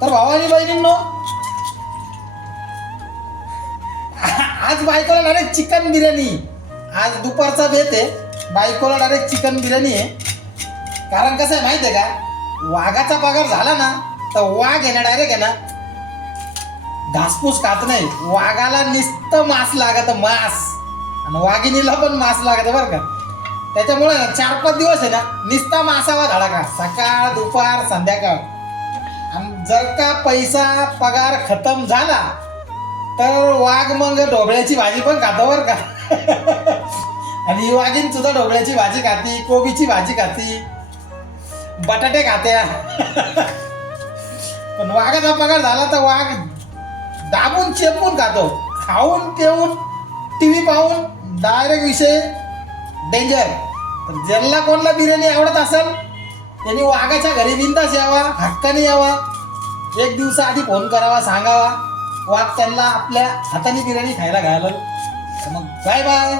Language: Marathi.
तर भाऊ आणि बहिणींनो, आज बायकोला डायरेक्ट चिकन बिर्याणी. आज दुपारचा बेत आहे, बायकोला डायरेक्ट चिकन बिर्याणी आहे. कारण कसं आहे माहिती आहे का, वाघाचा पगार झाला ना तर वाघ आहे ना डायरेक्ट आहे ना घासपूस खात नाही. वाघाला नुसतं मांस लागत, मांस. आणि वाघिणीला पण मांस लागत बरं का. त्याच्यामुळे 4-5 दिवस आहे ना नुसता मांसावा झाला का, सकाळ दुपार संध्याकाळ. आणि जर का पैसा पगार खतम झाला तर वाघ मग ढोबळ्याची भाजी पण खातो बरं का. आणि ही वाघीण सुद्धा ढोबळ्याची भाजी खाती, कोबीची भाजी खाती, बटाटे खात्या. पण वाघाचा पगार झाला तर वाघ दाबून चेपून खातो. खाऊन पिऊन टीव्ही पाहून डायरेक्ट विषय डेंजर. तर ज्यांना कोणाला बिर्याणी आवडत असेल त्यांनी वाघाच्या घरी बिनताच यावा, हक्काने यावा. 1 दिवसा आधी फोन करावा, सांगावा. वाघ त्यांना आपल्या हाताने बिर्याणी खायला घालेल. मग बाय बाय.